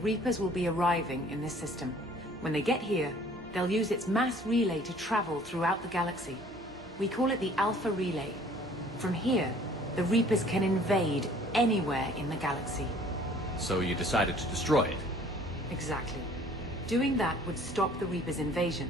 Reapers will be arriving in this system. When they get here, they'll use its mass relay to travel throughout the galaxy. We call it the Alpha Relay. From here, the Reapers can invade anywhere in the galaxy. So you decided to destroy it? Exactly. Doing that would stop the Reapers' invasion.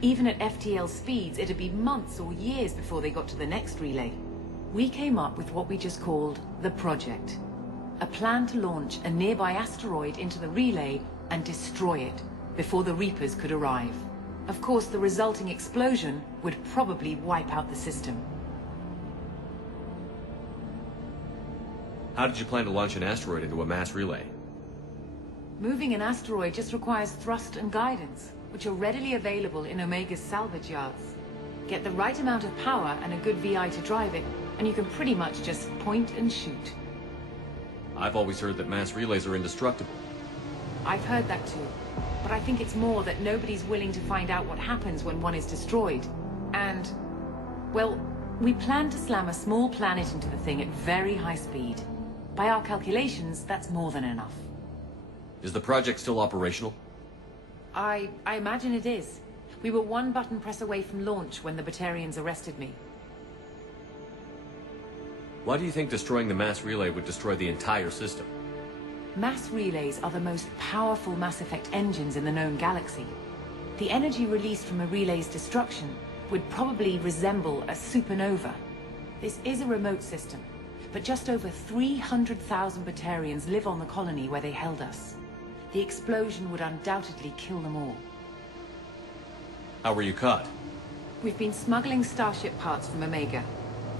Even at FTL speeds, it'd be months or years before they got to the next relay. We came up with what we just called the Project. A plan to launch a nearby asteroid into the relay and destroy it before the Reapers could arrive. Of course, the resulting explosion would probably wipe out the system. How did you plan to launch an asteroid into a mass relay? Moving an asteroid just requires thrust and guidance, which are readily available in Omega's salvage yards. Get the right amount of power and a good VI to drive it, and you can pretty much just point and shoot. I've always heard that mass relays are indestructible. I've heard that too, but I think it's more that nobody's willing to find out what happens when one is destroyed. And, well, we plan to slam a small planet into the thing at very high speed. By our calculations, that's more than enough. Is the project still operational? I imagine it is. We were one button press away from launch when the Batarians arrested me. Why do you think destroying the mass relay would destroy the entire system? Mass relays are the most powerful Mass Effect engines in the known galaxy. The energy released from a relay's destruction would probably resemble a supernova. This is a remote system, but just over 300,000 Batarians live on the colony where they held us. The explosion would undoubtedly kill them all. How were you caught? We've been smuggling Starship parts from Omega.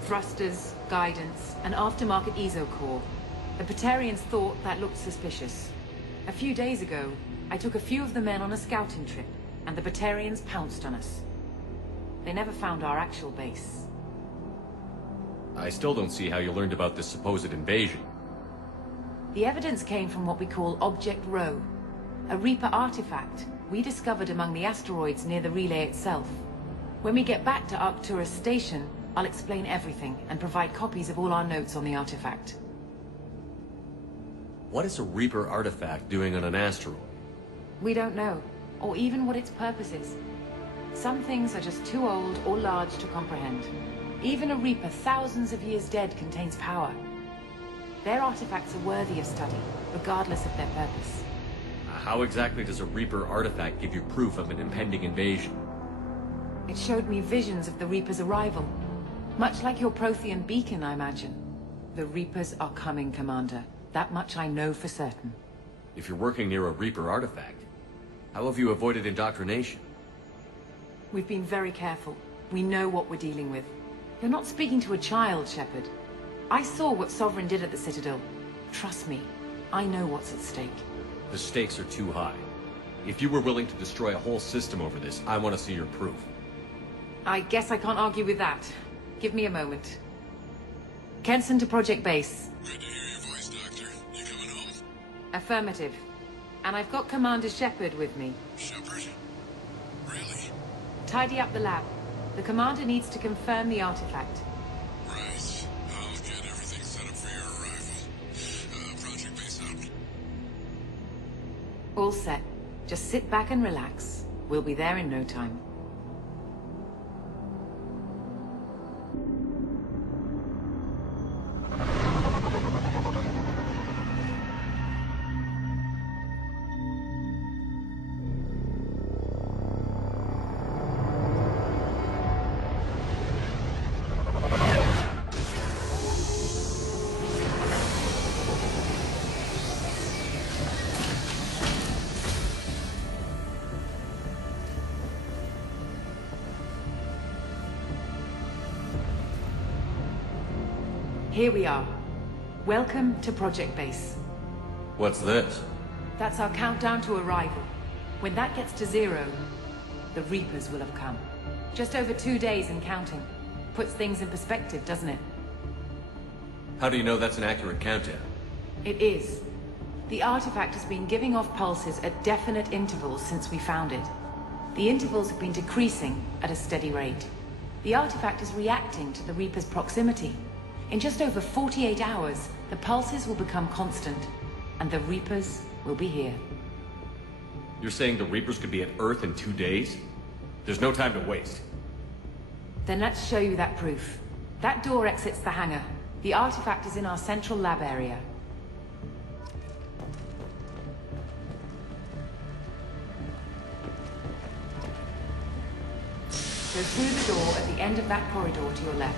Thrusters, guidance, and aftermarket ESO core. The Batarians thought that looked suspicious. A few days ago, I took a few of the men on a scouting trip, and the Batarians pounced on us. They never found our actual base. I still don't see how you learned about this supposed invasion. The evidence came from what we call Object Rho, a Reaper artifact we discovered among the asteroids near the relay itself. When we get back to Arcturus Station, I'll explain everything and provide copies of all our notes on the artifact. What is a Reaper artifact doing on an asteroid? We don't know, or even what its purpose is. Some things are just too old or large to comprehend. Even a Reaper thousands of years dead contains power. Their artifacts are worthy of study, regardless of their purpose. How exactly does a Reaper artifact give you proof of an impending invasion? It showed me visions of the Reaper's arrival. Much like your Prothean beacon, I imagine. The Reapers are coming, Commander. That much I know for certain. If you're working near a Reaper artifact, how have you avoided indoctrination? We've been very careful. We know what we're dealing with. You're not speaking to a child, Shepard. I saw what Sovereign did at the Citadel. Trust me, I know what's at stake. The stakes are too high. If you were willing to destroy a whole system over this, I want to see your proof. I guess I can't argue with that. Give me a moment. Kenson to Project Base. Good to hear your voice, Doctor. You coming home? Affirmative. And I've got Commander Shepard with me. Shepard? Really? Tidy up the lab. The Commander needs to confirm the artifact. Right. I'll get everything set up for your arrival. Project Base out. All set. Just sit back and relax. We'll be there in no time. Here we are. Welcome to Project Base. What's this? That's our countdown to arrival. When that gets to 0, the Reapers will have come. Just over 2 days and counting. Puts things in perspective, doesn't it? How do you know that's an accurate countdown? It is. The artifact has been giving off pulses at definite intervals since we found it. The intervals have been decreasing at a steady rate. The artifact is reacting to the Reaper's proximity. In just over 48 hours, the pulses will become constant, and the Reapers we'll be here. You're saying the Reapers could be at Earth in 2 days? There's no time to waste. Then let's show you that proof. That door exits the hangar. The artifact is in our central lab area. Go through the door at the end of that corridor to your left.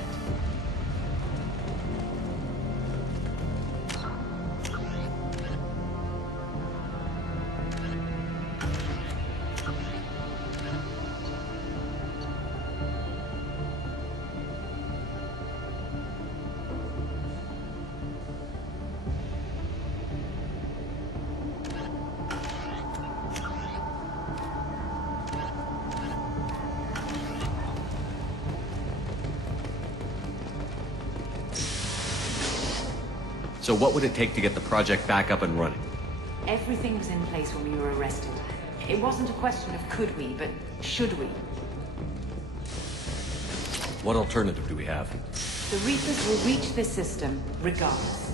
So what would it take to get the project back up and running? Everything was in place when we were arrested. It wasn't a question of could we, but should we. What alternative do we have? The Reapers will reach this system regardless.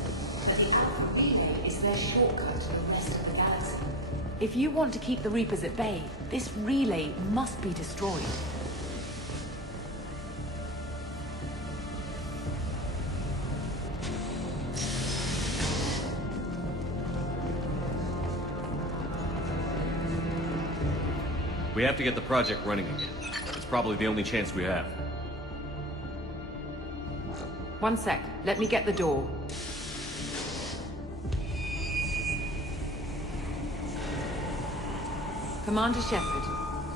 But the Alpha Relay is their shortcut to the rest of the galaxy. If you want to keep the Reapers at bay, this relay must be destroyed. We have to get the project running again. It's probably the only chance we have. One sec. Let me get the door. Commander Shepard,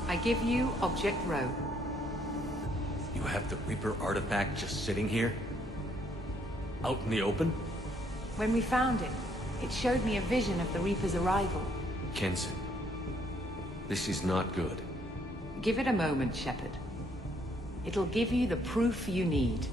I give you Object Rho. You have the Reaper artifact just sitting here? Out in the open? When we found it, it showed me a vision of the Reaper's arrival. Kenson, this is not good. Give it a moment, Shepard. It'll give you the proof you need.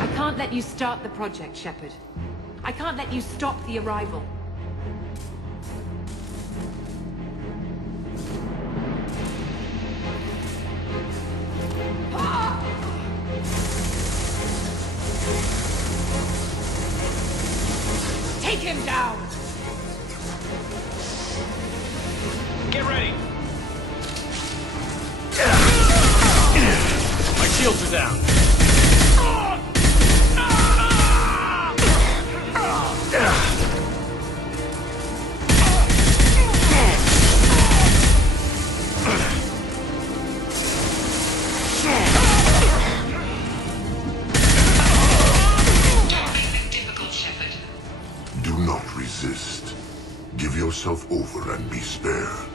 I can't let you start the project, Shepard. I can't let you stop the arrival. Take him down! Get ready! My shields are down! Do not resist. Give yourself over and be spared.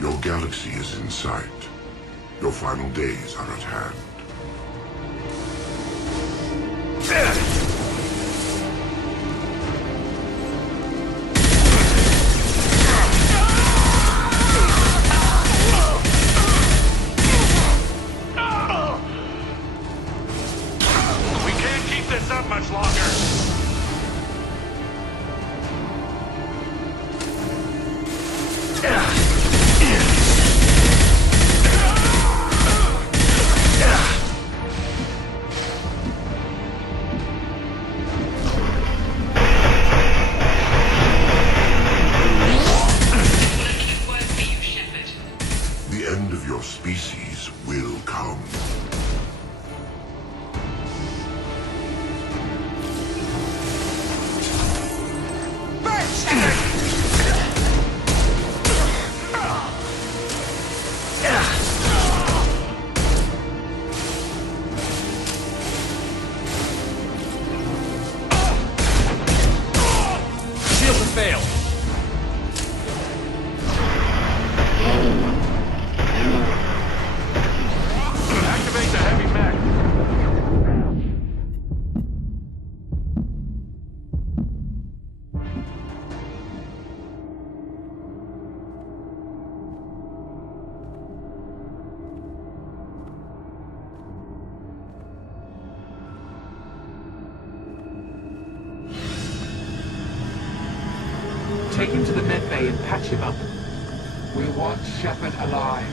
Your galaxy is in sight. Your final days are at hand. We can't keep this up much longer. take him to the med bay and patch him up. We want Shepard alive.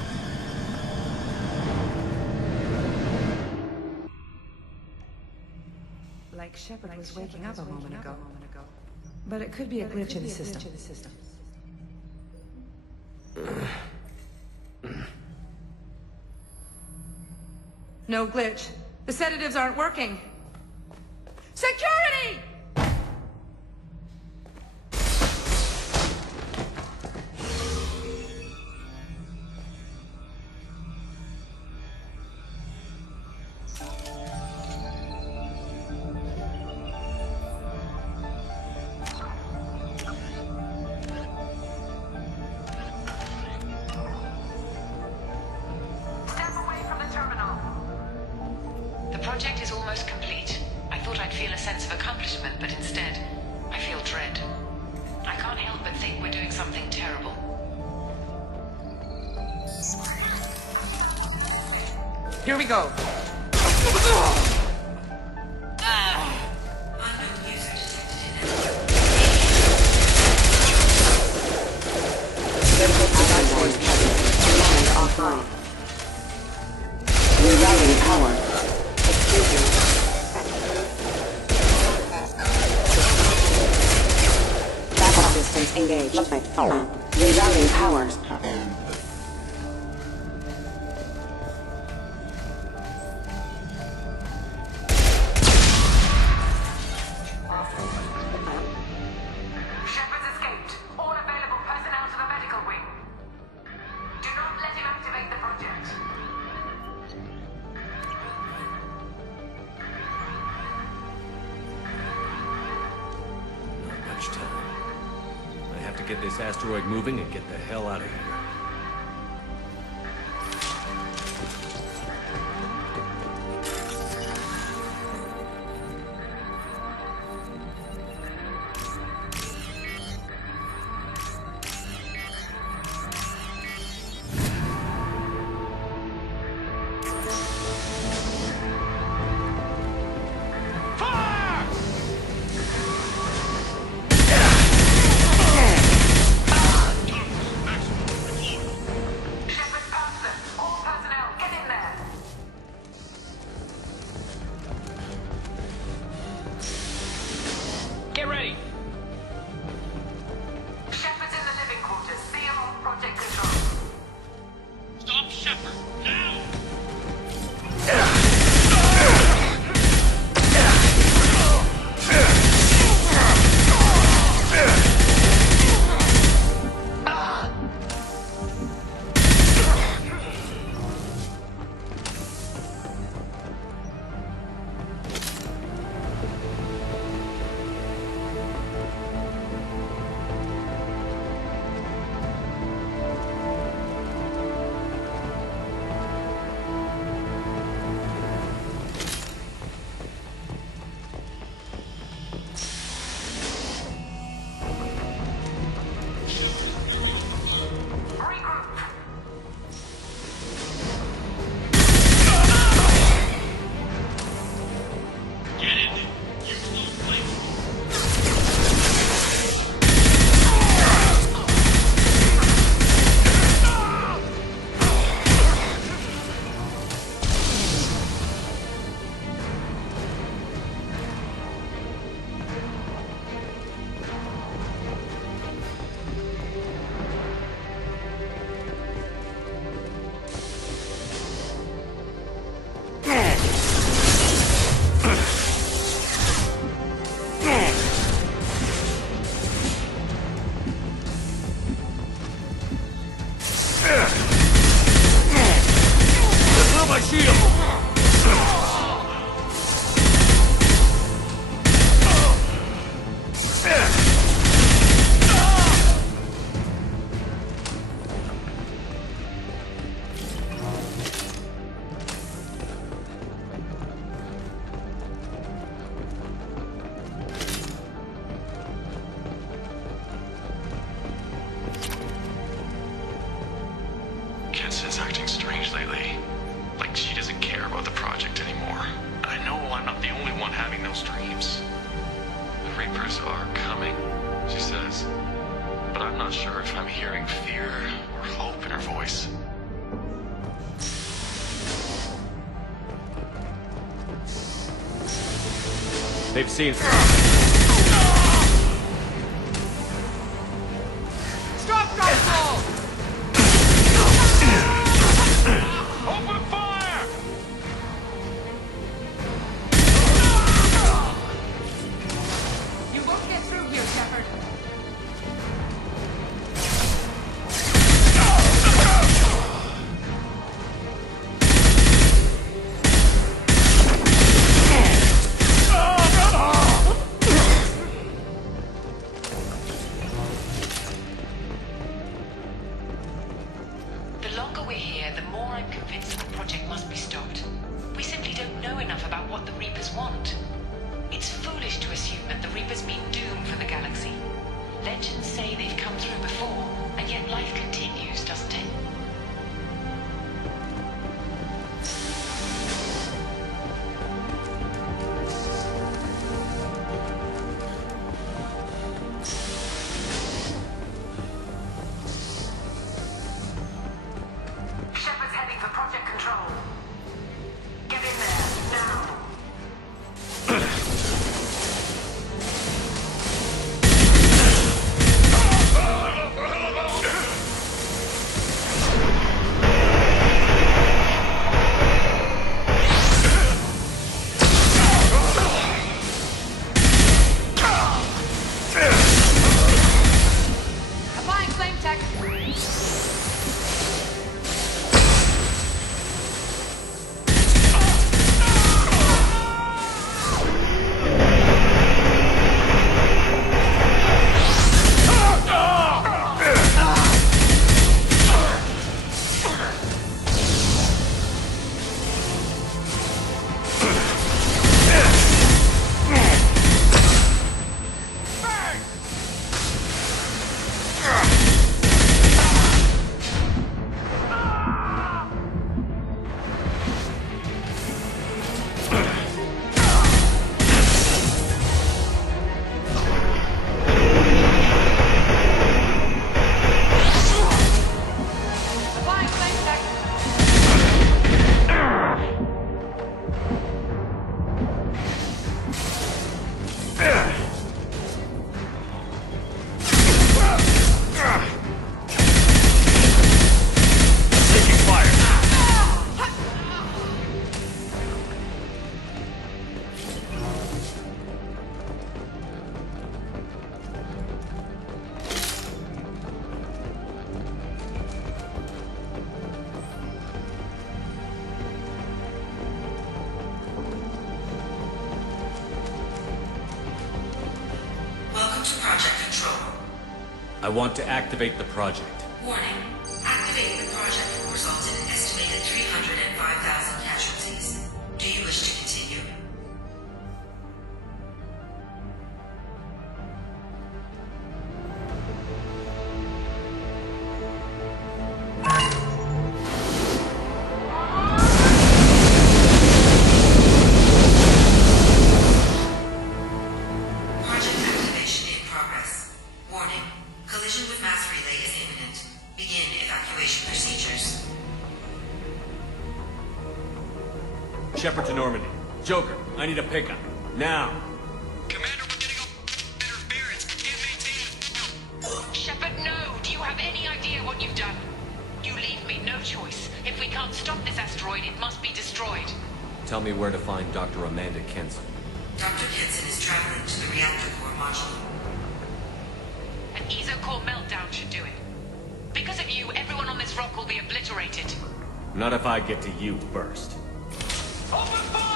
Like Shepard was waking up a moment ago. But it could be a glitch in the system. No glitch. The sedatives aren't working. Security! The project is almost complete. I thought I'd feel a sense of accomplishment, but instead, I feel dread. I can't help but think we're doing something terrible. Here we go. Offline. Rerouting power. Backup systems engaged. Rerouting powers. Shepard's escaped. All available personnel to the medical wing. Do not let him activate the project. Not much time. I have to get this asteroid moving and get the hell out of here. Shepard's past them. All personnel, get in there. Get ready! Shepard's in the living quarters. See him on project control. Stop Shepard, now! Regroup. Get in! Use those plates! Throw my shield! Kenson's acting strange lately. Like she doesn't care about the project anymore. I know I'm not the only one having those dreams. The Reapers are coming, she says. but I'm not sure if I'm hearing fear or hope in her voice. They've seen... Stop, Control! Open fire! You won't get through here, Shepard. The longer we're here, the more I'm convinced the project must be stopped. We simply don't know enough about what the Reapers want. It's foolish to assume that the Reapers mean doom for the galaxy. Legends say they've come through before, and yet life continues, doesn't it? Shepard's heading for Project Control. Get in there, now! Applying flame tech. Applying flame tech. Taking fire! Welcome to Project Control. I want to activate the project. Warning. Activating the project will result in an estimated 305,000 casualties. Do you wish to continue? Project activation in progress. Warning. Collision with mass relay is imminent. Begin evacuation procedures. Shepard to Normandy. Joker, I need a pickup. Now! Commander, we're getting all interference. We can't maintain. Shepard, no! Do you have any idea what you've done? You leave me no choice. If we can't stop this asteroid, it must be destroyed. Tell me where to find Dr. Amanda Kenson. Dr. Kenson is traveling to the reactor core module. An ESO-core meltdown should do it. Because of you, everyone on this rock will be obliterated. Not if I get to you first. Open fire!